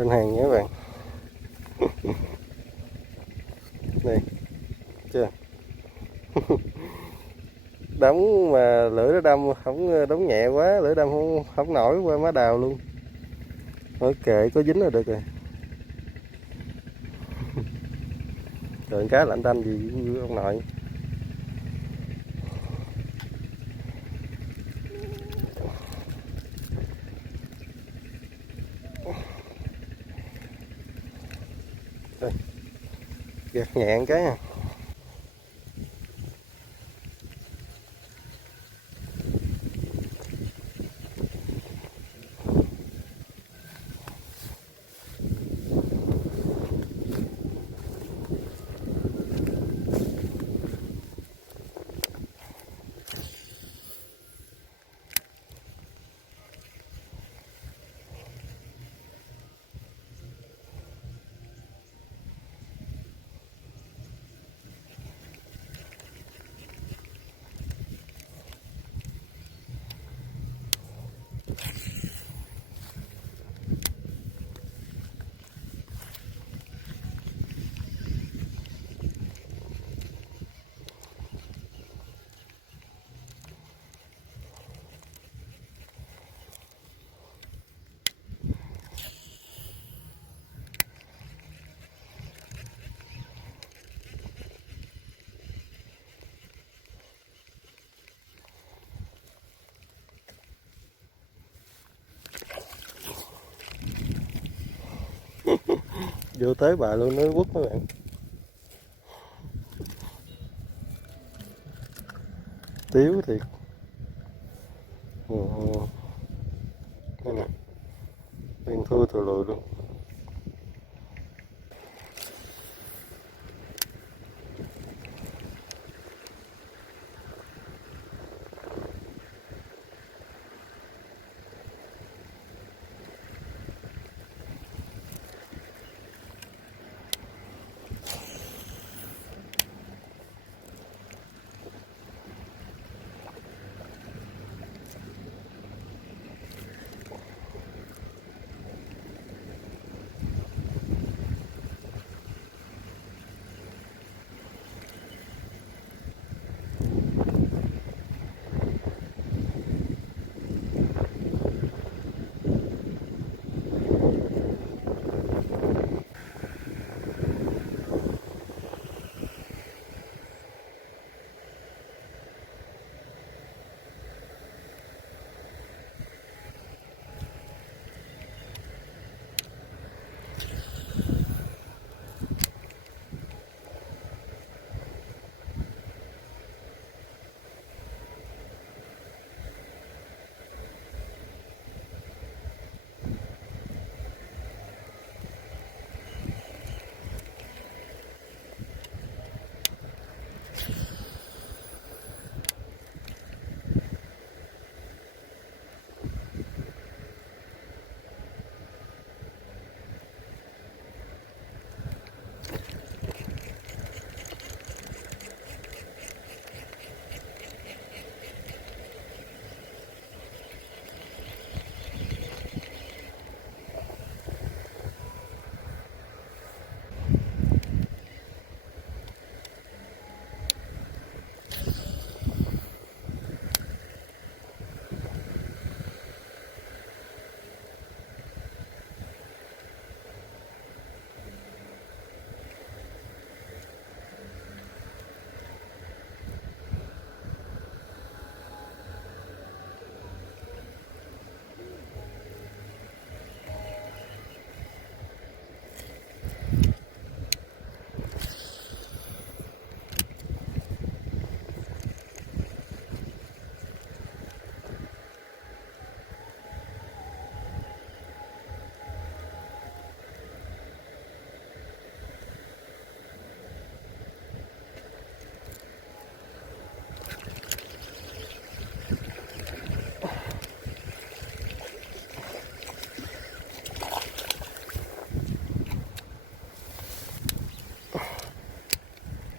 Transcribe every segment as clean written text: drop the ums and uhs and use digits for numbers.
lên hàng nhé các bạn. Này chưa đóng mà lưỡi nó đâm không, đóng nhẹ quá lưỡi đâm không nổi qua má đào luôn. Thôi kệ, có dính là được rồi. Trời, cá lạnh tanh gì ông nội. Đây, gạt nhẹ cái à. Vô tới bà luôn, nó quất các bạn. Tiếu thiệt. Đây nè, đen thui thù lùi luôn.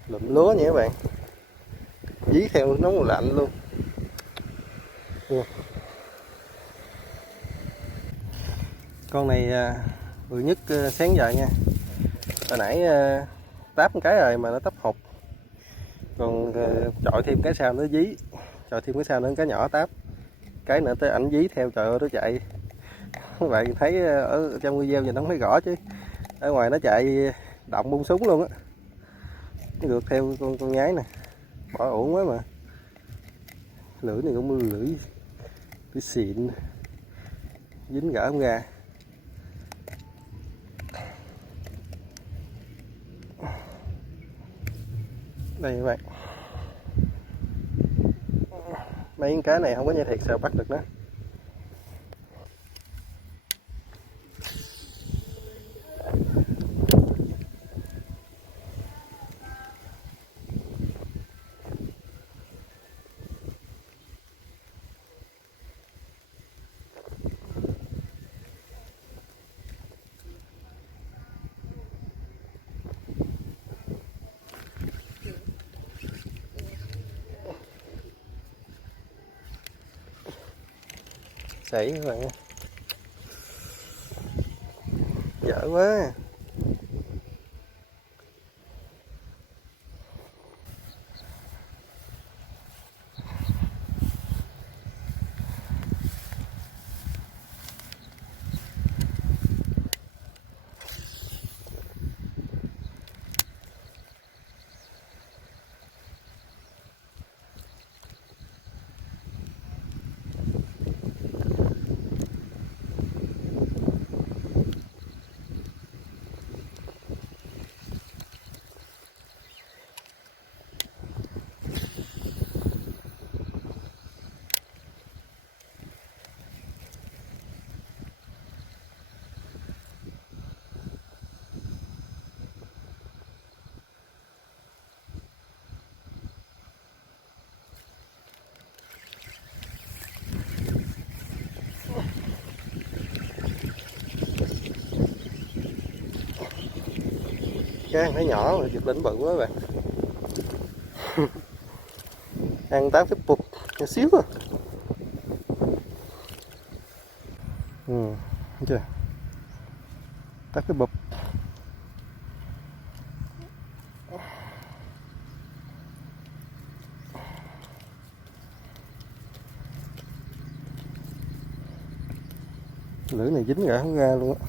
Lụm lúa nha các bạn, dí theo nóng lạnh luôn. Con này bự nhất sáng giờ nha. Hồi nãy táp một cái rồi mà nó tấp hụt, còn chọi thêm cái sau nó dí, chọi thêm cái sau nữa cái nhỏ táp, cái nữa tới ảnh dí theo, trời ơi nó chạy. Các bạn thấy ở trong video nhìn nó không thấy rõ chứ ở ngoài nó chạy động bung súng luôn á, nó ngược theo con nhái nè, bỏ ổn quá mà. Lưỡi này cũng lưỡi xịn, dính gỡ không ra. Đây các bạn, mấy cái này không có nhai thiệt sao bắt được nó. Sảy các bạn, dở quá. Cái ăn thấy nhỏ mà giật lên bự quá bạn. Ăn 8 cái bụt nhỏ xíu à. Thấy chưa, 8 cái bụp. Lưỡi này dính gã không ra luôn á.